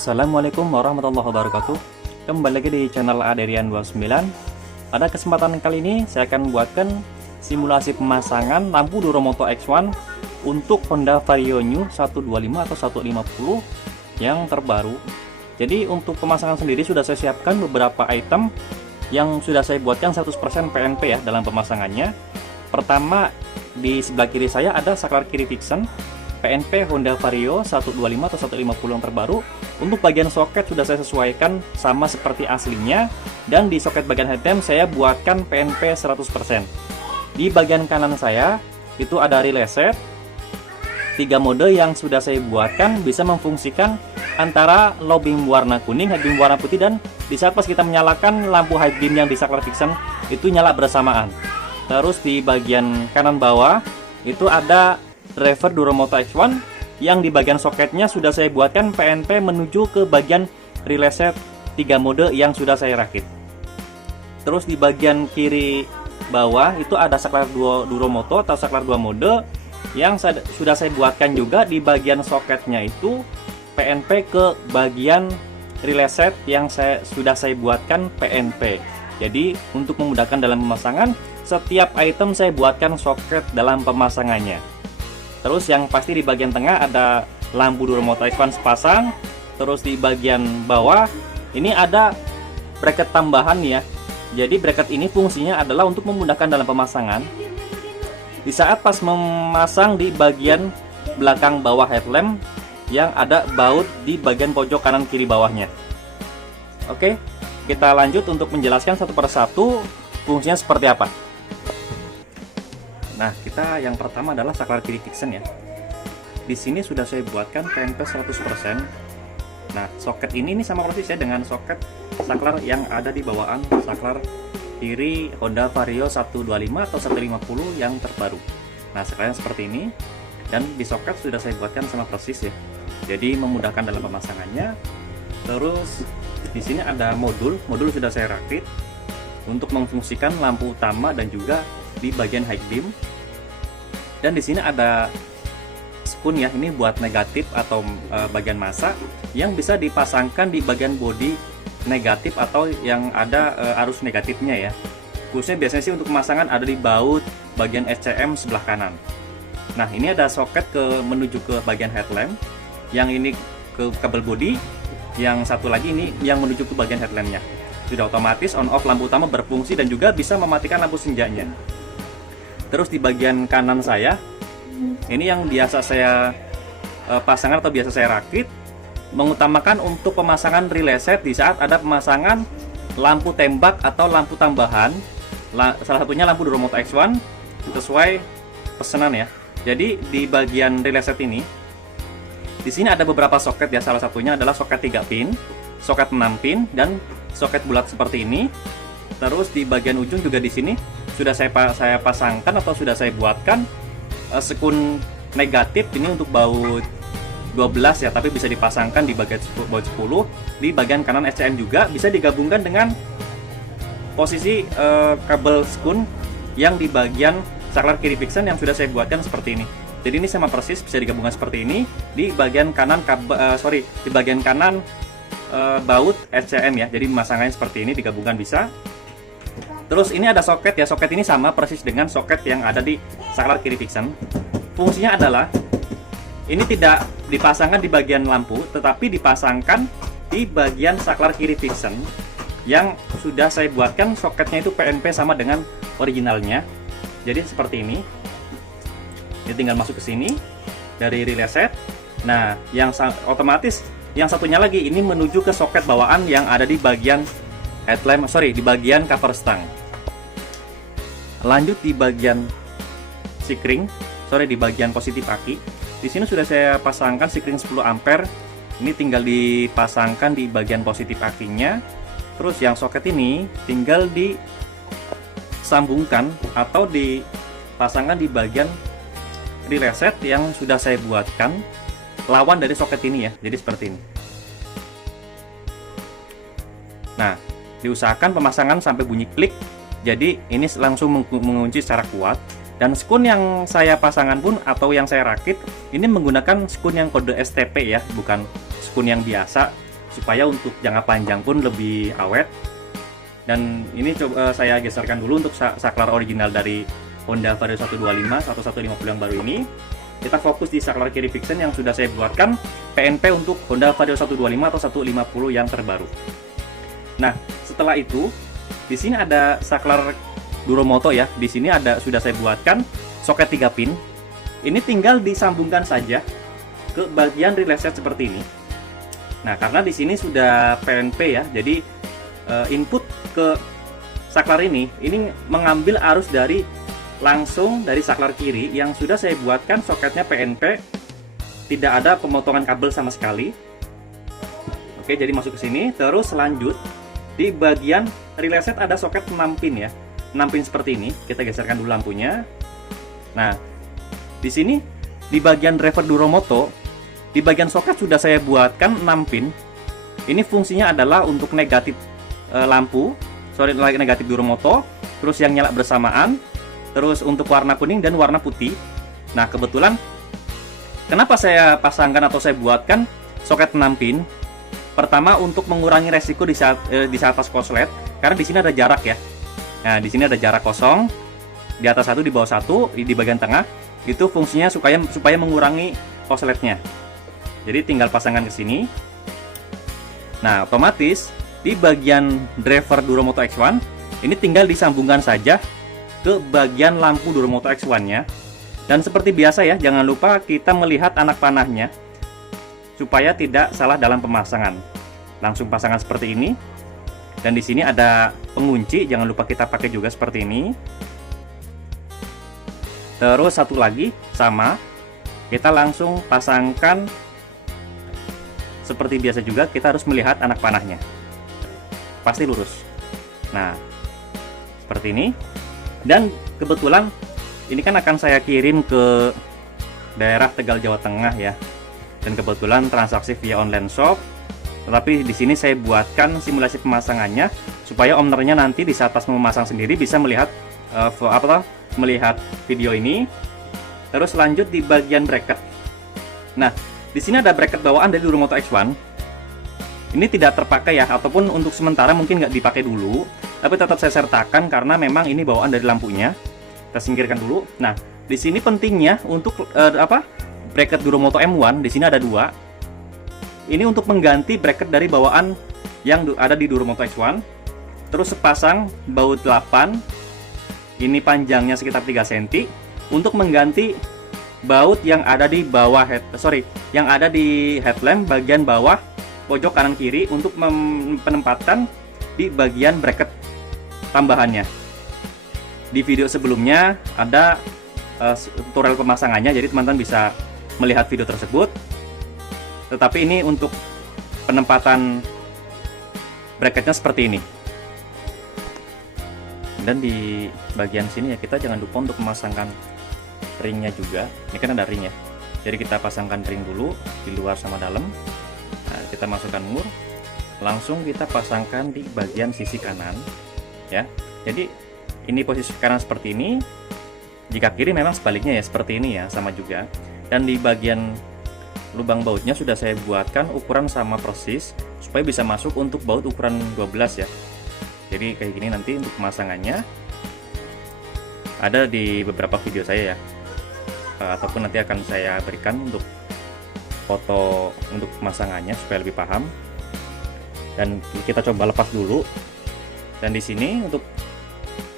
Assalamualaikum warahmatullahi wabarakatuh. Kembali lagi di channel Aderian29. Pada kesempatan kali ini saya akan buatkan simulasi pemasangan lampu Duromoto X1 untuk Honda Vario New 125 atau 150 yang terbaru. Jadi untuk pemasangan sendiri sudah saya siapkan beberapa item yang sudah saya buatkan 100% PNP ya dalam pemasangannya. Pertama, di sebelah kiri saya ada saklar kiri Vixen PNP Honda Vario 125 atau 150 yang terbaru. Untuk bagian soket sudah saya sesuaikan sama seperti aslinya, dan di soket bagian headlamp saya buatkan PNP 100%. Di bagian kanan saya itu ada relay set 3 mode yang sudah saya buatkan, bisa memfungsikan antara low beam warna kuning, high beam warna putih, dan di saat pas kita menyalakan lampu high beam yang di saklar Vixen itu nyala bersamaan. Terus di bagian kanan bawah itu ada driver Duromoto X1 yang di bagian soketnya sudah saya buatkan PNP menuju ke bagian relay set 3 mode yang sudah saya rakit. Terus di bagian kiri bawah itu ada saklar Duromoto atau saklar 2 mode yang sudah saya buatkan juga di bagian soketnya itu PNP ke bagian relay set yang sudah saya buatkan PNP. Jadi untuk memudahkan dalam pemasangan, setiap item saya buatkan soket dalam pemasangannya. Terus yang pasti di bagian tengah ada lampu Duromoto X1 sepasang. Terus di bagian bawah ini ada bracket tambahan ya. Jadi bracket ini fungsinya adalah untuk memudahkan dalam pemasangan. Di saat pas memasang di bagian belakang bawah headlamp yang ada baut di bagian pojok kanan kiri bawahnya. Oke, kita lanjut untuk menjelaskan satu persatu fungsinya seperti apa. Nah, kita yang pertama adalah saklar kiri Vixen ya. Di sini sudah saya buatkan PNP 100%. Nah, soket ini sama persis ya dengan soket saklar yang ada di bawaan saklar kiri Honda Vario 125 atau 150 yang terbaru. Nah, saklanya seperti ini, dan di soket sudah saya buatkan sama persis ya. Jadi memudahkan dalam pemasangannya. Terus di sini ada modul sudah saya rakit untuk memfungsikan lampu utama dan juga di bagian high beam. Dan di sini ada spoon ya, ini buat negatif atau bagian massa yang bisa dipasangkan di bagian bodi negatif atau yang ada arus negatifnya ya. Khususnya biasanya sih untuk pemasangan ada di baut bagian SCM sebelah kanan. Nah, ini ada soket menuju ke bagian headlamp, yang ini ke kabel bodi, yang satu lagi ini yang menuju ke bagian headlampnya. Sudah otomatis on off lampu utama berfungsi dan juga bisa mematikan lampu senjanya. Terus di bagian kanan saya, ini yang biasa saya pasangkan atau biasa saya rakit, mengutamakan untuk pemasangan relay set di saat ada pemasangan lampu tembak atau lampu tambahan. Salah satunya lampu Duromoto X1 sesuai pesanan ya. Jadi di bagian relay set ini, di sini ada beberapa soket ya. Salah satunya adalah soket 3 pin, soket 6 pin, dan soket bulat seperti ini. Terus di bagian ujung juga di sini sudah saya pasangkan atau sudah saya buatkan sekun negatif ini untuk baut 12 ya, tapi bisa dipasangkan di bagian baut 10. Di bagian kanan SCM juga bisa digabungkan dengan posisi kabel sekun yang di bagian saklar kiri Vixen yang sudah saya buatkan seperti ini. Jadi ini sama persis bisa digabungkan seperti ini di bagian kanan di bagian kanan baut SCM ya. Jadi pemasangannya seperti ini, digabungkan bisa. Terus ini ada soket ya, soket ini sama persis dengan soket yang ada di saklar kiri Vixen. Fungsinya adalah ini tidak dipasangkan di bagian lampu, tetapi dipasangkan di bagian saklar kiri Vixen yang sudah saya buatkan soketnya itu PNP sama dengan originalnya. Jadi seperti ini. Ini tinggal masuk ke sini dari relay set. Nah, yang otomatis yang satunya lagi ini menuju ke soket bawaan yang ada di bagian headlamp, di bagian cover stang. Lanjut di bagian sikring, di bagian positif aki. Di sini sudah saya pasangkan sikring 10 ampere. Ini tinggal dipasangkan di bagian positif akinya. Terus yang soket ini tinggal disambungkan atau dipasangkan di bagian relay set yang sudah saya buatkan lawan dari soket ini ya. Jadi seperti ini. Nah, diusahakan pemasangan sampai bunyi klik. Jadi ini langsung mengunci secara kuat. Dan skun yang saya pasangkan pun atau yang saya rakit ini menggunakan skun yang kode STP ya, bukan skun yang biasa. supaya untuk jangka panjang pun lebih awet. Dan ini coba saya geserkan dulu untuk saklar original dari Honda Vario 125 1150 yang baru ini. Kita fokus di saklar kiri Vixen yang sudah saya buatkan PNP untuk Honda Vario 125 atau 150 yang terbaru. Nah, setelah itu di sini ada saklar Duromoto ya. Di sini sudah saya buatkan soket 3 pin. Ini tinggal disambungkan saja ke bagian relay set seperti ini. Nah, karena di sini sudah PNP ya, jadi input ke saklar ini mengambil arus langsung dari saklar kiri yang sudah saya buatkan soketnya PNP, tidak ada pemotongan kabel sama sekali. Oke, jadi masuk ke sini. Terus lanjut di bagian relay set ada soket 6 pin ya, 6 pin seperti ini. Kita geserkan dulu lampunya. Nah, di sini di bagian driver Duromoto, di bagian soket sudah saya buatkan 6 pin. Ini fungsinya adalah untuk negatif negatif Duromoto, terus yang nyala bersamaan, terus untuk warna kuning dan warna putih. Nah, kebetulan kenapa saya pasangkan atau saya buatkan soket 6 pin? Pertama, untuk mengurangi resiko di saat atas konslet, karena di sini ada jarak ya. Nah, di sini ada jarak kosong, di atas satu, di bawah satu, di bagian tengah. Itu fungsinya supaya mengurangi konsletnya. Jadi tinggal pasangkan ke sini. Nah, otomatis di bagian driver Duromoto X1 ini tinggal disambungkan saja ke bagian lampu Duromoto X1-nya. Dan seperti biasa ya, jangan lupa kita melihat anak panahnya supaya tidak salah dalam pemasangan. Langsung pasangan seperti ini. Dan di sini ada pengunci, jangan lupa kita pakai juga seperti ini. Terus satu lagi sama, kita langsung pasangkan seperti biasa juga. Kita harus melihat anak panahnya, pasti lurus. Nah, seperti ini. Dan kebetulan ini kan akan saya kirim ke daerah Tegal, Jawa Tengah ya. Dan kebetulan transaksi via online shop. Tetapi di sini saya buatkan simulasi pemasangannya supaya ownernya nanti di saat memasang sendiri bisa melihat melihat video ini. Terus lanjut di bagian bracket. Nah, di sini ada bracket bawaan dari Duromoto X1. Ini tidak terpakai ya, ataupun untuk sementara mungkin nggak dipakai dulu, tapi tetap saya sertakan karena memang ini bawaan dari lampunya. Kita singkirkan dulu. Nah, di sini pentingnya untuk bracket Duromoto M1 di sini ada 2. Ini untuk mengganti bracket dari bawaan yang ada di Duromoto X1. Terus sepasang baut 8. Ini panjangnya sekitar 3 cm untuk mengganti baut yang ada di bawah yang ada di headlamp bagian bawah pojok kanan kiri untuk penempatan di bagian bracket tambahannya. Di video sebelumnya ada tutorial pemasangannya, jadi teman-teman bisa melihat video tersebut. Tetapi ini untuk penempatan bracketnya seperti ini. Dan di bagian sini ya, kita jangan lupa untuk memasangkan ringnya juga. Ini kan ada ring ya, jadi kita pasangkan ring dulu di luar sama dalam. Nah, kita masukkan mur, langsung kita pasangkan di bagian sisi kanan ya. Jadi ini posisi kanan seperti ini, jika kiri memang sebaliknya ya, seperti ini ya, sama juga. Dan di bagian lubang bautnya sudah saya buatkan ukuran sama persis supaya bisa masuk untuk baut ukuran 12 ya. Jadi kayak gini nanti untuk pemasangannya ada di beberapa video saya ya, ataupun nanti akan saya berikan untuk foto untuk pemasangannya supaya lebih paham. Dan kita coba lepas dulu. Dan di sini untuk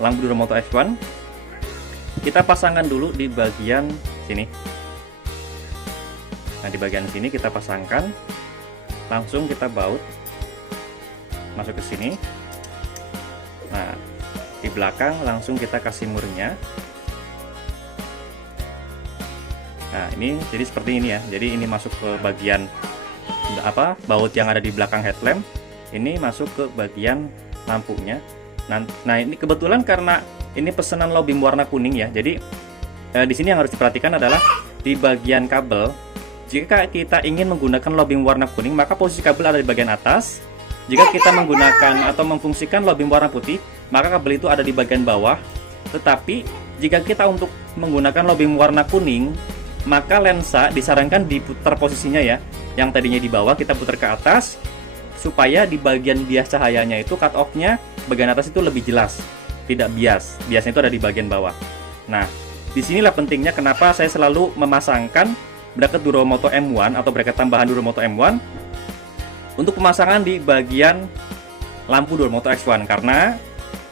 lampu Duromoto X1 kita pasangkan dulu di bagian sini. Nah, di bagian sini kita pasangkan, langsung kita baut masuk ke sini. Nah, di belakang langsung kita kasih murnya. Nah, ini jadi seperti ini ya. Jadi ini masuk ke bagian baut yang ada di belakang headlamp. Ini masuk ke bagian lampunya. Nah, ini kebetulan karena ini pesanan low beam warna kuning ya. Jadi di sini yang harus diperhatikan adalah di bagian kabel. Jika kita ingin menggunakan low beam warna kuning, maka posisi kabel ada di bagian atas. Jika kita menggunakan atau memfungsikan low beam warna putih, maka kabel itu ada di bagian bawah. Tetapi jika kita untuk menggunakan low beam warna kuning, maka lensa disarankan diputar posisinya ya. Yang tadinya di bawah kita putar ke atas, supaya di bagian bias cahayanya itu cut off-nya bagian atas itu lebih jelas, tidak bias. Biasnya itu ada di bagian bawah. Nah, disinilah pentingnya kenapa saya selalu memasangkan bracket Duromoto M1 atau bracket tambahan Duromoto M1 untuk pemasangan di bagian lampu Duromoto X1, karena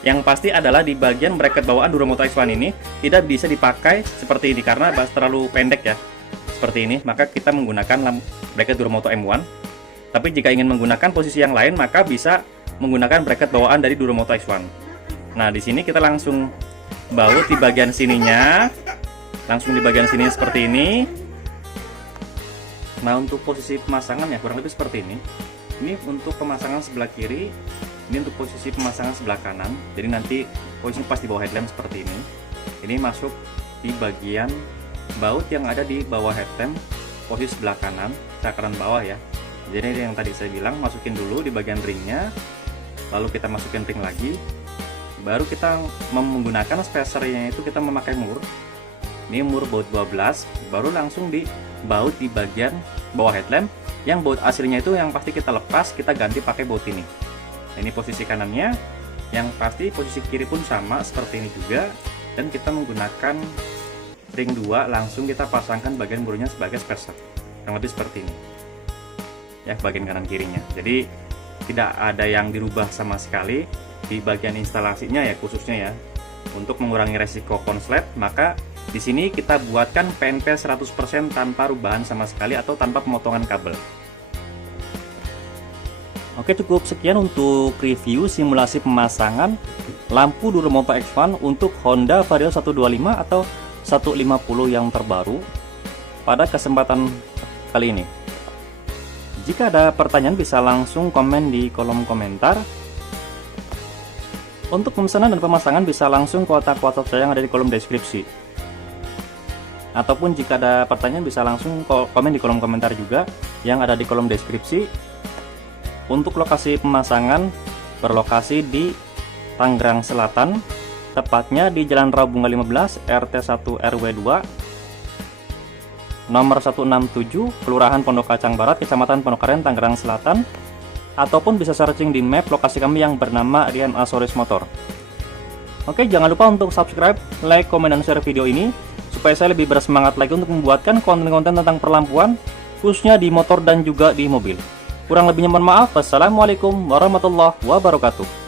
yang pasti adalah di bagian bracket bawaan Duromoto X1 ini tidak bisa dipakai seperti ini karena terlalu pendek ya, seperti ini. Maka kita menggunakan bracket Duromoto M1. Tapi jika ingin menggunakan posisi yang lain, maka bisa menggunakan bracket bawaan dari Duromoto X1. Nah, di sini kita langsung baut di bagian sininya, langsung di bagian sini seperti ini. Nah, untuk posisi pemasangan ya kurang lebih seperti ini. Ini untuk pemasangan sebelah kiri, ini untuk posisi pemasangan sebelah kanan. Jadi nanti posisi pas di bawah headlamp seperti ini. Ini masuk di bagian baut yang ada di bawah headlamp, posisi sebelah kanan, cakaran bawah ya. Jadi yang tadi saya bilang, masukin dulu di bagian ringnya, lalu kita masukin ring lagi, baru kita menggunakan spacernya itu kita memakai mur. Ini mur baut 12, baru langsung dibaut di bagian bawah headlamp. Yang baut aslinya itu yang pasti kita lepas, kita ganti pakai baut ini. Ini posisi kanannya, yang pasti posisi kiri pun sama seperti ini juga, dan kita menggunakan ring 2 langsung kita pasangkan bagian murnya sebagai spacer, kurang lebih seperti ini ya, bagian kanan kirinya. Jadi tidak ada yang dirubah sama sekali di bagian instalasinya ya, khususnya ya untuk mengurangi resiko konslet. Maka di sini kita buatkan PNP 100% tanpa rubahan sama sekali atau tanpa pemotongan kabel. Oke, cukup sekian untuk review simulasi pemasangan lampu Duromoto X1 untuk Honda Vario 125 atau 150 yang terbaru pada kesempatan kali ini. Jika ada pertanyaan bisa langsung komen di kolom komentar. Untuk pemesanan dan pemasangan bisa langsung kontak WhatsApp saya yang ada di kolom deskripsi. Ataupun jika ada pertanyaan bisa langsung komen di kolom komentar juga yang ada di kolom deskripsi. Untuk lokasi pemasangan berlokasi di Tangerang Selatan, tepatnya di Jalan Rabunga 15 RT 1 RW 2 nomor 167, Kelurahan Pondok Kacang Barat, Kecamatan Ponokaren, Tangerang Selatan. Ataupun bisa searching di map lokasi kami yang bernama Rian Asoris Motor. Oke, jangan lupa untuk subscribe, like, komen, dan share video ini supaya saya lebih bersemangat lagi untuk membuatkan konten-konten tentang perlampuan, khususnya di motor dan juga di mobil. Kurang lebihnya mohon maaf. Wassalamualaikum warahmatullahi wabarakatuh.